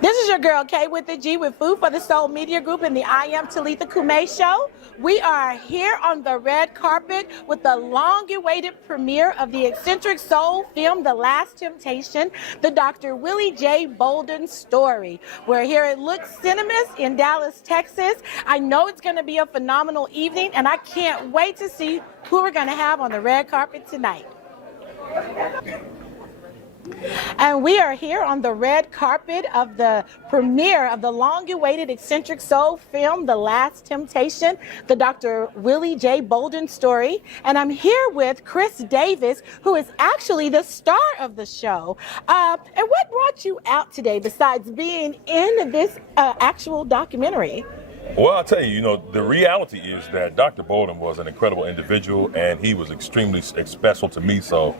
This is your girl Kay with the G with Food for the Soul Media Group and the I Am Talitha Kume Show. We are here on the red carpet with the long-awaited premiere of the eccentric soul film, The Last Temptation, the Dr. Willie J. Bolden story. We're here at Look Cinemas in Dallas, Texas. I know it's going to be a phenomenal evening, and I can't wait to see who we're going to have on the red carpet tonight. And we are here on the red carpet of the premiere of the long-awaited eccentric soul film, The Last Temptation, the Dr. Willie J. Bolden story. And I'm here with Chris Davis, who is actually the star of the show. And what brought you out today besides being in this actual documentary? Well, I'll tell you, the reality is that Dr. Bolden was an incredible individual, and he was extremely special to me. So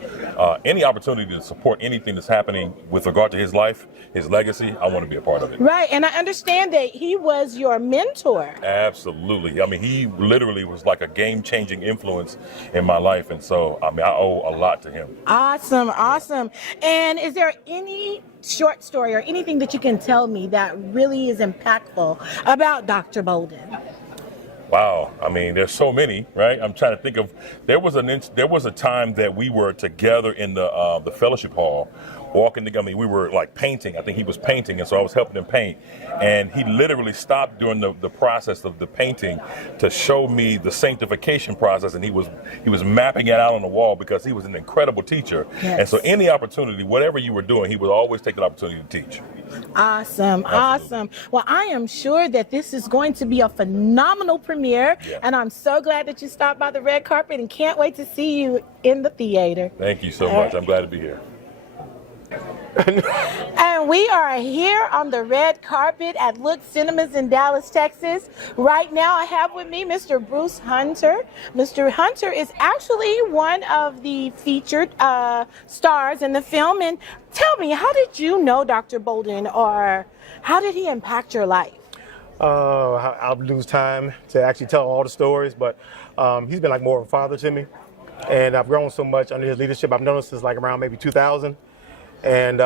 any opportunity to support anything that's happening with regard to his life, his legacy, I want to be a part of it. Right, and I understand that he was your mentor. Absolutely. I mean, he literally was like a game-changing influence in my life, and so, I owe a lot to him. Awesome, awesome. And is there any short story or anything that you can tell me that really is impactful about Dr. Bolden? Wow, I mean, there's so many, right? I'm trying to think of. There was a time that we were together in the fellowship hall, walking together. I mean, we were like painting. I think he was painting, and so I was helping him paint. And he literally stopped during the process of the painting to show me the sanctification process, and he was mapping it out on the wall because he was an incredible teacher. Yes. And so any opportunity, whatever you were doing, he would always take an opportunity to teach. Awesome, Absolutely. awesome. Well, I am sure that this is going to be a phenomenal premiere, and I'm so glad that you stopped by the red carpet and can't wait to see you in the theater. Thank you so much. I'm glad to be here. And we are here on the red carpet at Look Cinemas in Dallas, Texas. Right now I have with me Mr. Bruce Hunter. Mr. Hunter is actually one of the featured stars in the film. And tell me, how did you know Dr. Bolden, or how did he impact your life? I'll lose time to actually tell all the stories, but he's been like more of a father to me. And I've grown so much under his leadership. I've known him since like around maybe 2000. And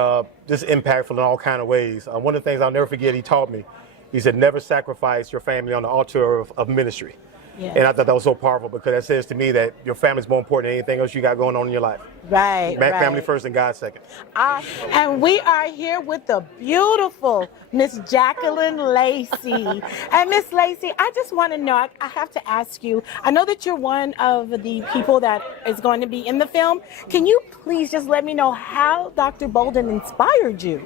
just impactful in all kind of ways. One of the things I'll never forget, he taught me, he said, never sacrifice your family on the altar of ministry. Yes. And I thought that was so powerful because that says to me that your family's more important than anything else you got going on in your life. Right, right. Family first and God second. And we are here with the beautiful Miss Jacqueline Lacey. And Miss Lacey, I just want to know, I have to ask you, I know that you're one of the people that is going to be in the film. Can you please just let me know how Dr. Bolden inspired you?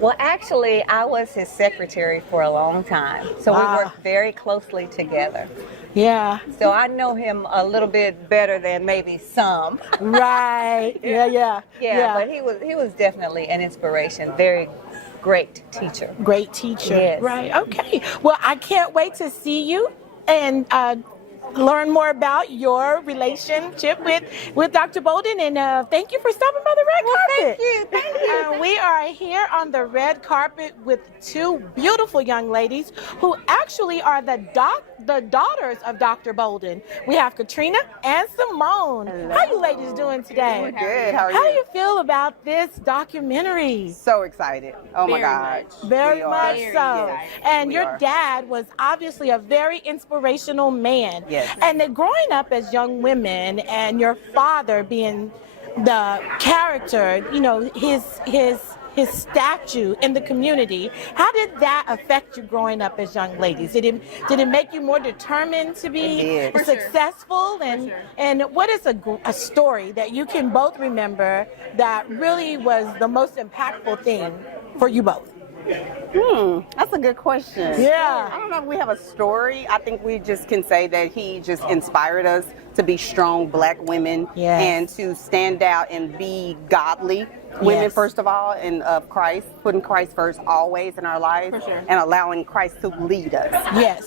Well, actually, I was his secretary for a long time. So we worked very closely together. Yeah. So I know him a little bit better than maybe some. Right. Yeah. But he was definitely an inspiration. Very great teacher. Great teacher. Yes. Right. Okay. Well, I can't wait to see you and learn more about your relationship with Dr. Bolden. And thank you for stopping by the red carpet. Thank you. We are here on the red carpet with two beautiful young ladies who actually are the daughters of Dr. Bolden. We have Katrina and Simone. Hello. How you ladies doing today? We're good. How are How you? do you feel about this documentary? So excited. Oh my God. Very We are. much so. Yes, And we your are. dad was obviously a very inspirational man. Yes. And then growing up as young women and your father being the character, his statue in the community, how did that affect you growing up as young ladies? Did it make you more determined to be successful? And what is a story that you can both remember that really was the most impactful thing for you both? That's a good question. Yeah. I don't know if we have a story. I think we just can say that he just inspired us to be strong Black women and to stand out and be godly women, first of all, and of Christ, putting Christ first always in our lives and allowing Christ to lead us. Yes.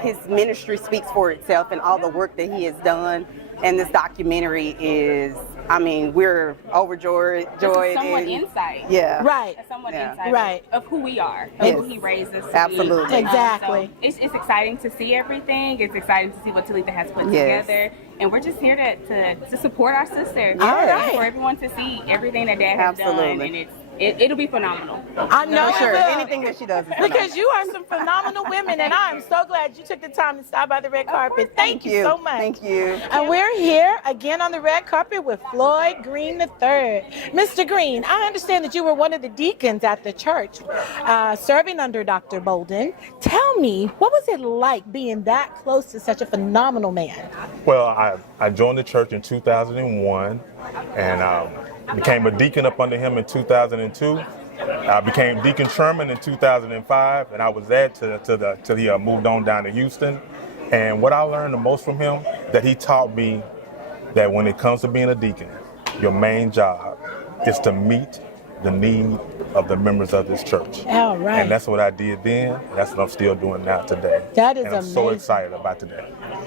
His ministry speaks for itself and all the work that he has done. And this documentary is, we're overjoyed. Somewhat insight. Yeah. Right. Somewhat insight Right. of who we are, and who he raised us to Absolutely. be. Exactly. So it's exciting to see everything. It's exciting to see what Talitha has put together. And we're just here to support our sister. All right. For everyone to see everything that Dad has done. And it'll be phenomenal. I know For sure. you will. Anything that she does is Because you are some phenomenal women, and I am so glad you took the time to stop by the red carpet. Thank you so much. Thank you. And we're here again on the red carpet with Floyd Green III. Mr. Green, I understand that you were one of the deacons at the church, serving under Dr. Bolden. Tell me, what was it like being that close to such a phenomenal man? Well, I joined the church in 2001 and became a deacon up under him in 2002. I became deacon chairman in 2005, and I was there till he moved on down to Houston. And what I learned the most from him, that he taught me that when it comes to being a deacon, your main job is to meet the need of the members of this church. All right. And that's what I did then. And that's what I'm still doing now today. That is and I'm so amazing. excited about today.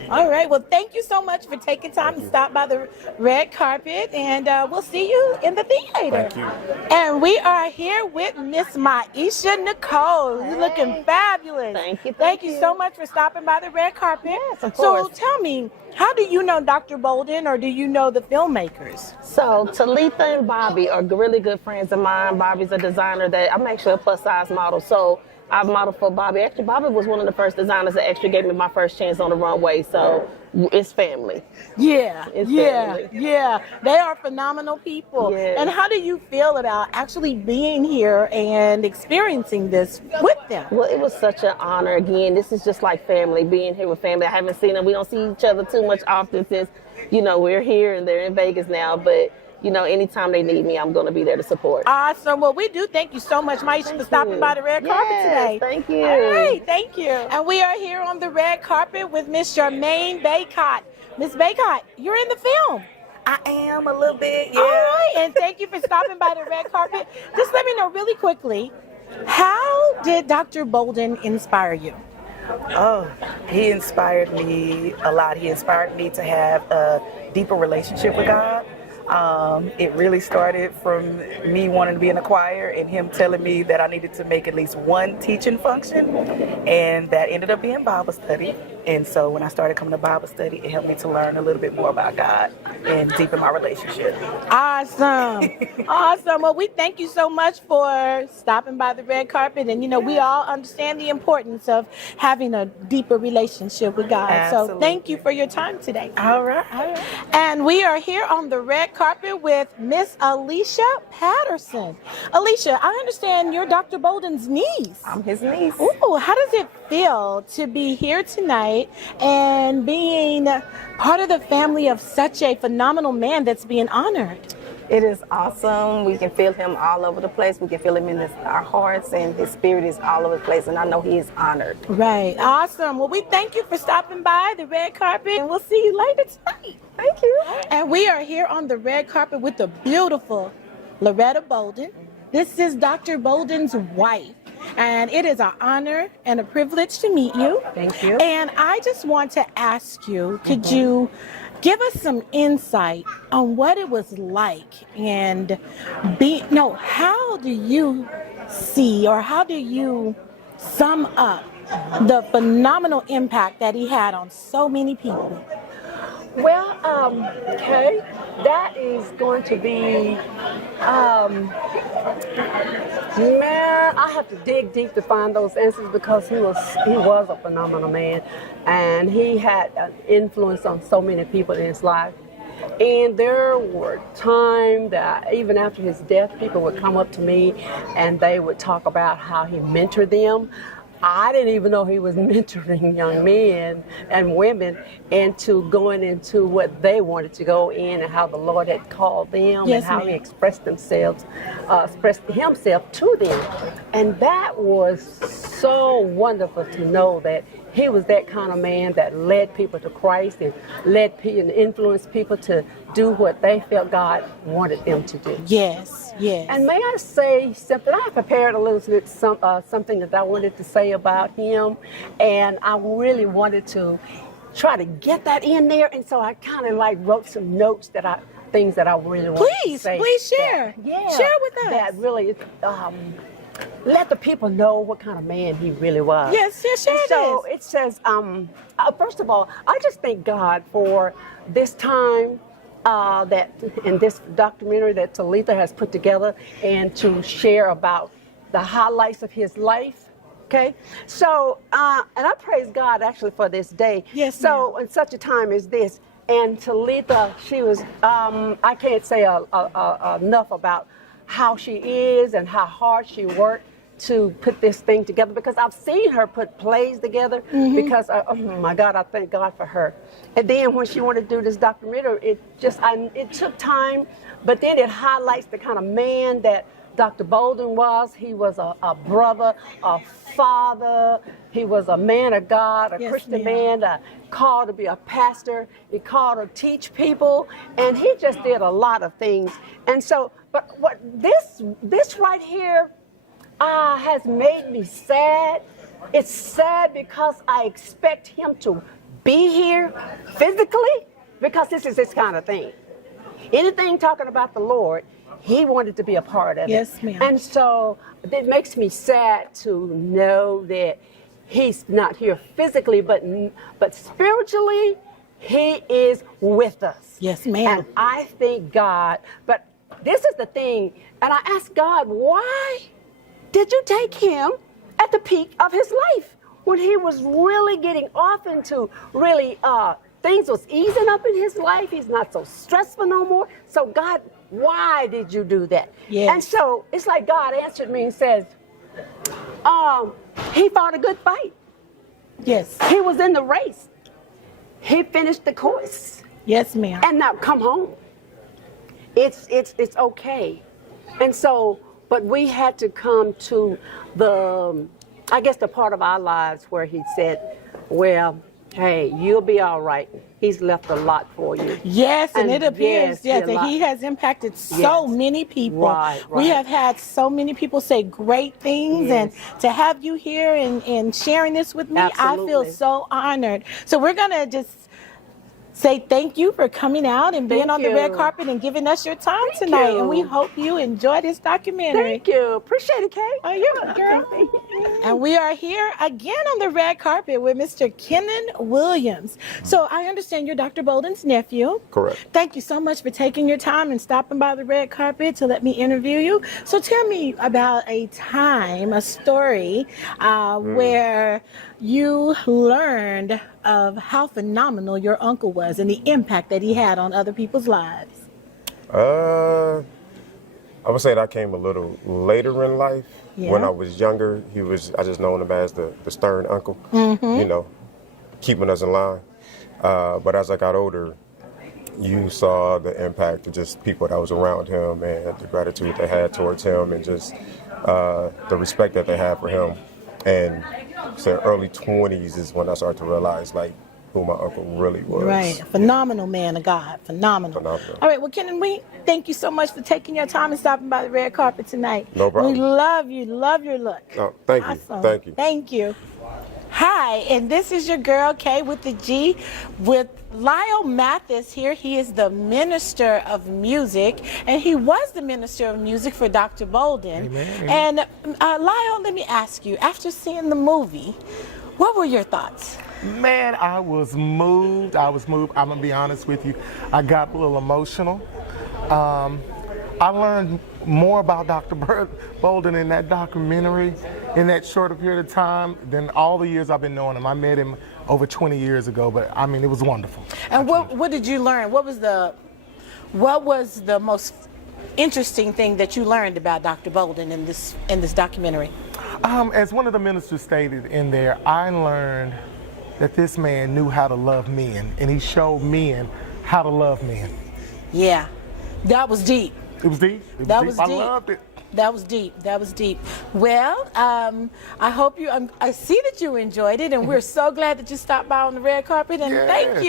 All right. Well, thank you so much for taking time to stop by the red carpet, and we'll see you in the theater. Thank you. And we are here with Miss Maisha Nicole. You're looking fabulous. Thank you, Thank you so much for stopping by the red carpet. Yes, of So course. tell me, how do you know Dr. Bolden, or do you know the filmmakers? So Talitha and Bobby are really good friends of mine. Bobby's a designer that I'm actually a plus size model. So I've modeled for Bobby. Actually, Bobby was one of the first designers that actually gave me my first chance on the runway. So it's family. Yeah, It's yeah, family. yeah. They are phenomenal people. Yes. And how do you feel about actually being here and experiencing this with them? Well, it was such an honor. Again, this is just like family, being here with family. I haven't seen them. We don't see each other too much often since, we're here and they're in Vegas now. But, anytime they need me, I'm going to be there to support. Awesome. Well, we do thank you so much, Maisha, for stopping you. by the red carpet Yes, today. thank you. All right, thank you. And we are here on the red carpet with Miss Charmaine Baycott. Miss Baycott, you're in the film. I am a little bit, yeah. All right, and thank you for stopping by the red carpet. Just let me know really quickly, how did Dr. Bolden inspire you? Oh, he inspired me a lot. He inspired me to have a deeper relationship with God. It really started from me wanting to be in the choir and him telling me that I needed to make at least one teaching function, and that ended up being Bible study. And so when I started coming to Bible study, it helped me to learn a little bit more about God and deepen my relationship. Awesome. Awesome. Well, we thank you so much for stopping by the red carpet. And, we all understand the importance of having a deeper relationship with God. So Absolutely. thank you for your time today. All right. And we are here on the red carpet with Miss Alicia Patterson. Alicia, I understand you're Dr. Bolden's niece. I'm his niece. Ooh, how does it feel to be here tonight and being part of the family of such a phenomenal man that's being honored? It is awesome. We can feel him all over the place. We can feel him in our hearts, and his spirit is all over the place. And I know he is honored. Right. Awesome. Well, we thank you for stopping by the red carpet, and we'll see you later tonight. Thank you. And we are here on the red carpet with the beautiful Loretta Bolden. This is Dr. Bolden's wife. And it is an honor and a privilege to meet you. Thank you. And I just want to ask you, could you give us some insight on what it was like and how do you see, or how do you sum up the phenomenal impact that he had on so many people? Well, okay, that is going to be, man, I have to dig deep to find those answers, because he was a phenomenal man, and he had an influence on so many people in his life. And there were times that even after his death, people would come up to me and they would talk about how he mentored them. I didn't even know he was mentoring young men and women into going into what they wanted to go in, and how the Lord had called them, Yes, and how ma'am. he expressed himself to them. And that was so wonderful to know that he was that kind of man that led people to Christ and influenced people to do what they felt God wanted them to do. Yes, yes. And may I say something? I prepared a little bit something that I wanted to say about him, and I really wanted to try to get that in there. And so I kind of wrote some notes things that I really wanted to say. Please share. Share with us. That really let the people know what kind of man he really was. Yes, share So this. it says, first of all, I just thank God for this time that in this documentary that Talitha has put together, and to share about the highlights of his life. Okay, so and I praise God actually for this day. Yes. So in such a time as this, and Talitha, she was I can't say enough about how she is and how hard she worked to put this thing together, because I've seen her put plays together. Because oh my God, I thank God for her. And then when she wanted to do this documentary, it took time, but then it highlights the kind of man that Dr. Bolden was. He was a brother, a father. He was a man of God, a Christian man, called to be a pastor. He called to teach people, and he just did a lot of things. And so, but what this right here has made me sad. It's sad because I expect him to be here physically, because this is his kind of thing. Anything talking about the Lord, he wanted to be a part of it. Yes, ma'am. And so it makes me sad to know that he's not here physically, but spiritually, he is with us. Yes, ma'am. And I thank God. But this is the thing, and I ask God, why did you take him at the peak of his life, when he was really getting off into really things was easing up in his life? He's not so stressful no more. So God, why did you do that? Yes. And so it's like God answered me and says, he fought a good fight. Yes. He was in the race. He finished the course. Yes, ma'am. And now come home. It's okay. And so, but we had to come to the part of our lives where he said, well, hey, you'll be all right. He's left a lot for you. Yes, and it appears yes, that he has impacted so many people. Right. We have had so many people say great things, and to have you here and sharing this with me, Absolutely. I feel so honored. So we're going to just say thank you for coming out and being on the red carpet and giving us your time tonight. And we hope you enjoy this documentary. Thank you. Appreciate it, Kate. Oh, you're welcome, girl. And we are here again on the red carpet with Mr. Kenan Williams. So I understand you're Dr. Bolden's nephew. Correct. Thank you so much for taking your time and stopping by the red carpet to let me interview you. So tell me about a story where you learned of how phenomenal your uncle was and the impact that he had on other people's lives. I would say that came a little later in life. Yeah. When I was younger, I just known him as the stern uncle, keeping us in line. But as I got older, you saw the impact of just people that was around him and the gratitude they had towards him, and just the respect that they had for him. And so early 20s is when I started to realize who my uncle really was. Right, phenomenal man of God, phenomenal. All right, well, Kenan, we thank you so much for taking your time and stopping by the red carpet tonight. No problem. We love you, love your look. Oh, thank you, Awesome. thank you. Thank you. Hi, and this is your girl, Kay with the G, with Lyle Mathis here. He is the Minister of Music, and he was the Minister of Music for Dr. Bolden. Amen. And Lyle, let me ask you, after seeing the movie, what were your thoughts? Man, I was moved. I'm going to be honest with you. I got a little emotional. I learned more about Dr. Bolden in that documentary in that shorter period of time than all the years I've been knowing him. I met him over 20 years ago, but I mean, it was wonderful. And what did you learn? What was the most interesting thing that you learned about Dr. Bolden in this documentary? As one of the ministers stated in there, I learned that this man knew how to love men, and he showed men how to love men. Yeah, that was deep. It was deep. That was deep. I loved it. That was deep. That was deep. Well, I hope I see that you enjoyed it, and we're so glad that you stopped by on the red carpet. And thank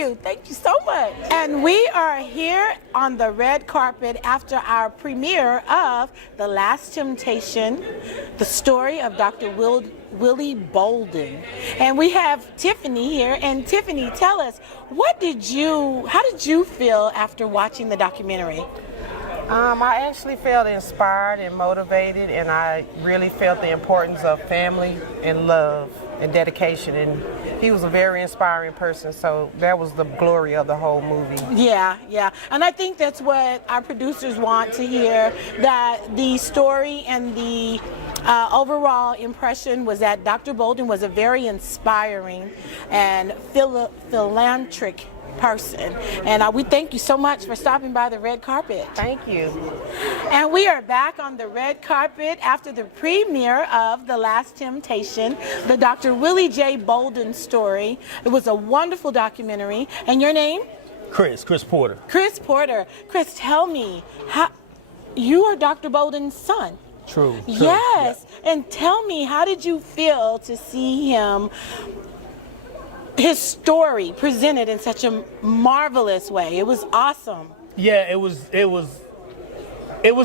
you so much. And we are here on the red carpet after our premiere of The Last Temptation, the story of Dr. Willie Bolden. And we have Tiffany here. And Tiffany, tell us, how did you feel after watching the documentary? I actually felt inspired and motivated, and I really felt the importance of family and love and dedication, and he was a very inspiring person. So that was the glory of the whole movie. Yeah. And I think that's what our producers want to hear, that the story and the overall impression was that Dr. Bolden was a very inspiring and philanthropic person. And we thank you so much for stopping by the red carpet. Thank you. And we are back on the red carpet after the premiere of The Last Temptation, the Dr. Willie J. Bolden story. It was a wonderful documentary. And your name? Chris Porter. Chris Porter. Chris, tell me, you are Dr. Bolden's son. True. Yes. Yeah. And tell me, how did you feel to see his story presented in such a marvelous way? It was awesome. Yeah, it was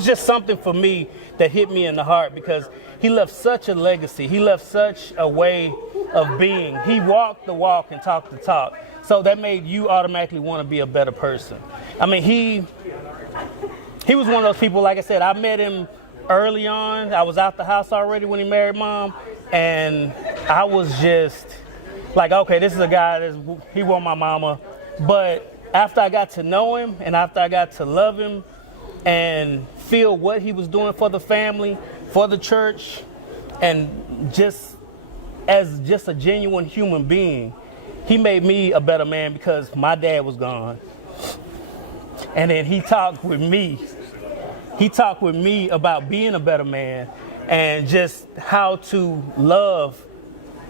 just something for me that hit me in the heart, because he left such a legacy. He left such a way of being. He walked the walk and talked the talk. So that made you automatically want to be a better person. I mean, he was one of those people, like I said, I met him early on. I was out the house already when he married Mom, and I was just like, okay, this is a guy he want my mama. But after I got to know him and after I got to love him and feel what he was doing for the family, for the church, and just as just a genuine human being, he made me a better man, because my dad was gone. And then he talked with me. He talked with me about being a better man and just how to love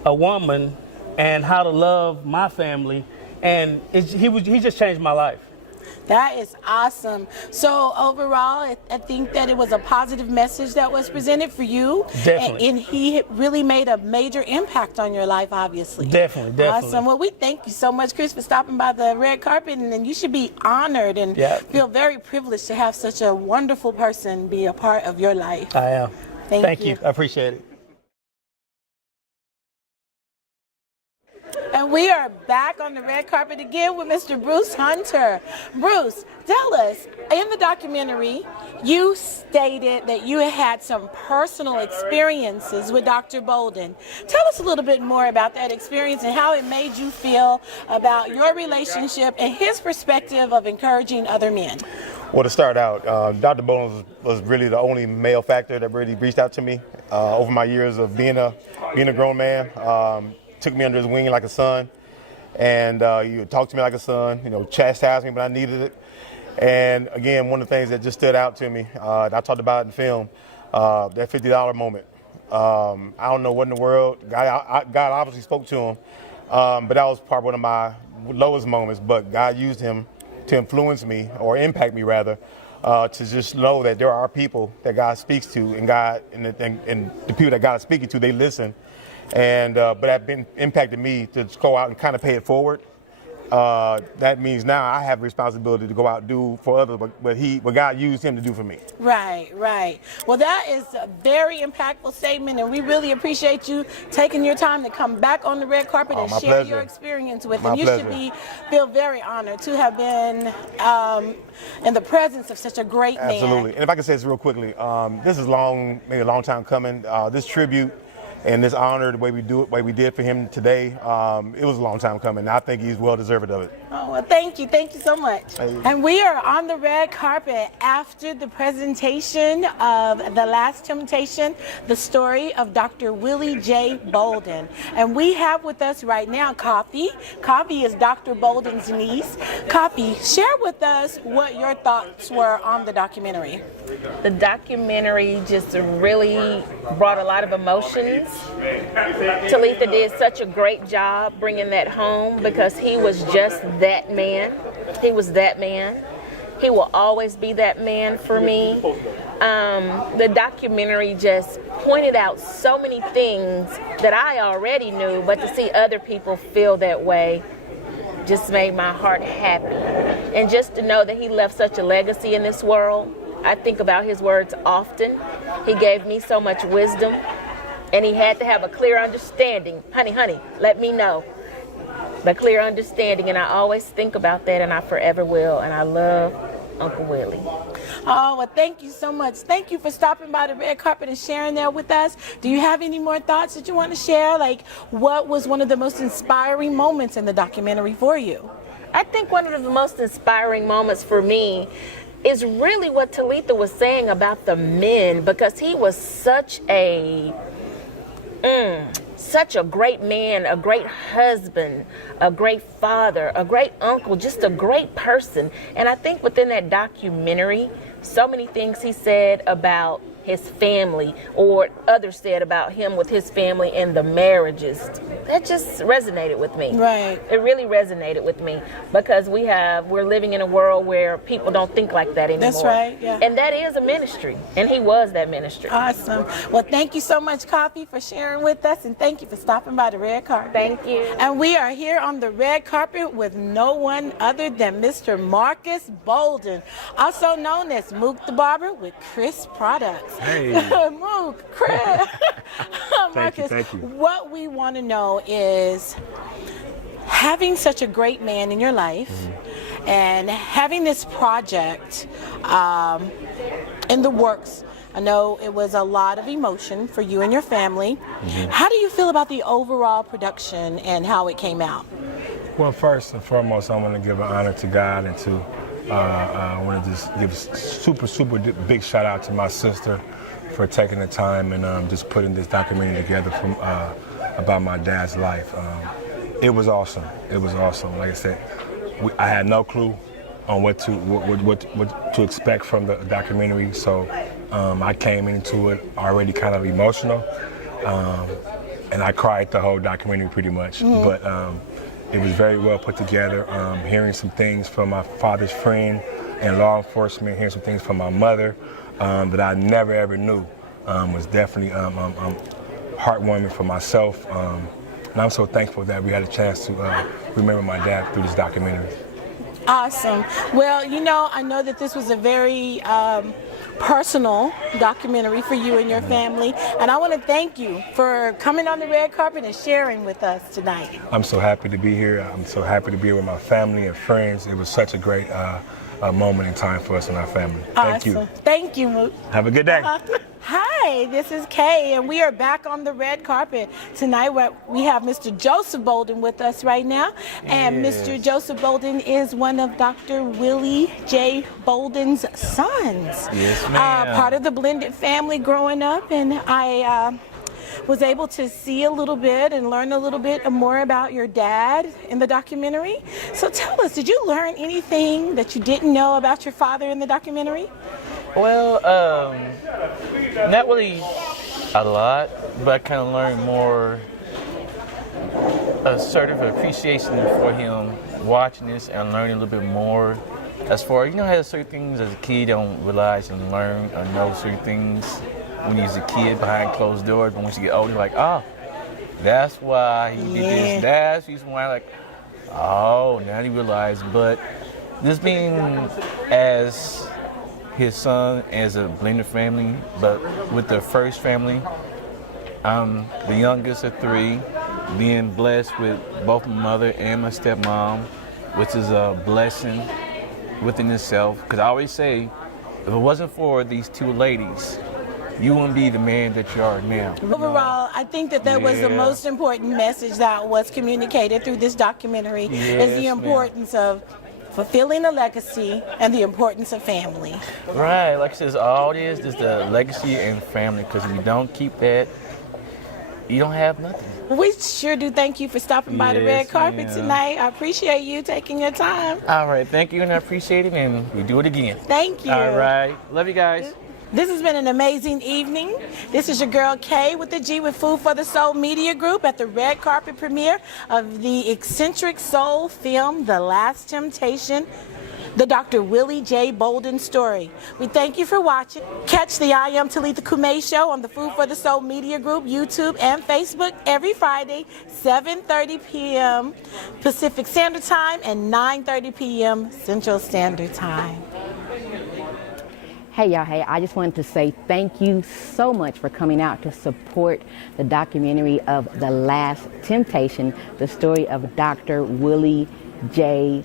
a woman and how to love my family. And he just changed my life. That is awesome. So overall, I think that it was a positive message that was presented for you. Definitely. And he really made a major impact on your life, obviously. Definitely. Awesome. Well, we thank you so much, Chris, for stopping by the red carpet. And then you should be honored and feel very privileged to have such a wonderful person be a part of your life. I am. Thank you. I appreciate it. And we are back on the red carpet again with Mr. Bruce Hunter. Bruce, tell us, in the documentary, you stated that you had some personal experiences with Dr. Bolden. Tell us a little bit more about that experience and how it made you feel about your relationship and his perspective of encouraging other men. Well, to start out, Dr. Bolden was really the only male factor that really reached out to me over my years of being a grown man. Took me under his wing like a son, and he would talk to me like a son, chastise me when I needed it. And again, one of the things that just stood out to me, and I talked about it in film, that $50 moment. I don't know what in the world, God obviously spoke to him, but that was probably one of my lowest moments, but God used him to influence me, or impact me rather, to just know that there are people that God speaks to, and the people that God is speaking to, they listen. And but that impacted me to go out and kind of pay it forward. That means now I have responsibility to go out and do for others what God used him to do for me. Right. Well, that is a very impactful statement, and we really appreciate you taking your time to come back on the red carpet and share your experience with him. You should feel very honored to have been in the presence of such a great man. Absolutely. And if I can say this real quickly, this is maybe a long time coming. This tribute and this honor, the way we did for him today, it was a long time coming. I think he's well deserved of it. Oh, well, thank you so much. And we are on the red carpet after the presentation of The Last Temptation, the story of Dr. Willie J. Bolden. And we have with us right now Coffee. Coffee is Dr. Bolden's niece. Coffee, share with us what your thoughts were on the documentary. The documentary just really brought a lot of emotions. Talitha did such a great job bringing that home, because he was just that man. He was that man. He will always be that man for me. The documentary just pointed out so many things that I already knew, but to see other people feel that way just made my heart happy. And just to know that he left such a legacy in this world, I think about his words often. He gave me so much wisdom, and he had to have a clear understanding. Honey, let me know. The clear understanding, and I always think about that, and I forever will, and I love Uncle Willie. Oh, well, thank you so much. Thank you for stopping by the red carpet and sharing that with us. Do you have any more thoughts that you want to share? Like, what was one of the most inspiring moments in the documentary for you? I think one of the most inspiring moments for me is really what Talitha was saying about the men, because he was such a great man, a great husband, a great father, a great uncle, just a great person. And I think within that documentary, so many things he said about his family, or others said about him with his family and the marriages, that just resonated with me. Right. It really resonated with me, because we're living in a world where people don't think like that anymore. That's right, yeah. And that is a ministry, and he was that ministry. Awesome. Well, thank you so much, Coffee, for sharing with us, and thank you for stopping by the red carpet. Thank you. And we are here on the red carpet with no one other than Mr. Marcus Bolden, also known as Mook the Barber with Chris Products. Hey. Mook, Chris. Marcus, thank you. What we want to know is, having such a great man in your life and having this project in the works, I know it was a lot of emotion for you and your family. How do you feel about the overall production and how it came out? Well, first and foremost, I want to give an honor to God, and to I want to just give a super big shout out to my sister for taking the time and just putting this documentary together from about my dad's life. It was awesome. It was awesome. Like I said, I had no clue on what to expect from the documentary, so I came into it already kind of emotional, and I cried the whole documentary pretty much. But it was very well put together. Hearing some things from my father's friend and law enforcement, hearing some things from my mother that I never ever knew was definitely heartwarming for myself. And I'm so thankful that we had a chance to remember my dad through this documentary. Awesome. Well, you know, I know that this was a very personal documentary for you and your family, and I want to thank you for coming on the red carpet and sharing with us tonight. I'm so happy to be here. I'm so happy to be here with my family and friends. It was such a great moment in time for us and our family. Thank you. Thank you, Mook. Have a good day. Hi, this is Kay, and we are back on the red carpet tonight. We have Mr. Joseph Bolden with us right now, and Mr. Joseph Bolden is one of Dr. Willie J. Bolden's sons. Yes, ma'am. Part of the blended family growing up, and I was able to see a little bit and learn a little bit more about your dad in the documentary. So tell us, did you learn anything that you didn't know about your father in the documentary? Well, not really a lot, but I kind of learned more, a sort of appreciation for him watching this and learning a little bit more. As far, you know, how certain things as a kid you don't realize and learn or know certain things when you're a kid behind closed doors, but once you get older, you're like, oh, that's why he did this. That's the reason why, like, oh, now you realize. But this being as his son, as a blended family, but with the first family, I'm the youngest of three, being blessed with both my mother and my stepmom, which is a blessing within itself. Because I always say, if it wasn't for these two ladies, you wouldn't be the man that you are now. Overall, I think that was the most important message that was communicated through this documentary, is the importance of fulfilling a legacy and the importance of family. Right, like I said, all it is the legacy and family, because if you don't keep that, you don't have nothing. We sure do thank you for stopping by the red carpet tonight. I appreciate you taking your time. All right, thank you, and I appreciate it, and we do it again. Thank you. All right, love you guys. This has been an amazing evening. This is your girl Kay with the G with Food for the Soul Media Group at the red carpet premiere of the eccentric soul film, The Last Temptation, the Dr. Willie J. Bolden story. We thank you for watching. Catch the I Am Talitha Kume show on the Food for the Soul Media Group, YouTube, and Facebook every Friday, 7:30 p.m. Pacific Standard Time and 9:30 p.m. Central Standard Time. Hey y'all, I just wanted to say thank you so much for coming out to support the documentary of The Last Temptation, the story of Dr. Willie J.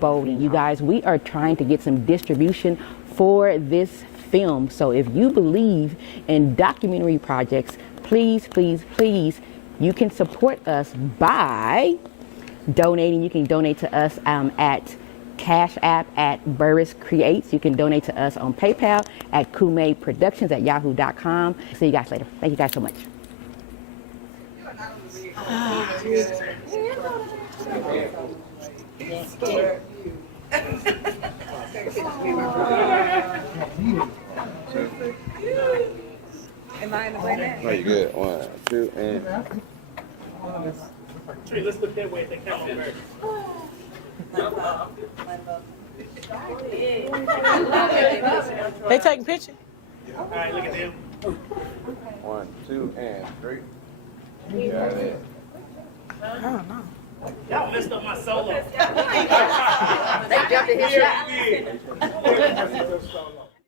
Bolden. You guys, we are trying to get some distribution for this film. So if you believe in documentary projects, please, please, please, you can support us by donating. You can donate to us at Cash App at Burris Creates. You can donate to us on PayPal at kumeproductions@yahoo.com. See you guys later. Thank you guys so much. Am I in the way now? No, you good. 1, 2, and. Tree, let's look that way. They count on They taking pictures? All right, look at them. 1, 2, and 3. You got it. I don't know. Y'all messed up my solo. They jumped in his shot.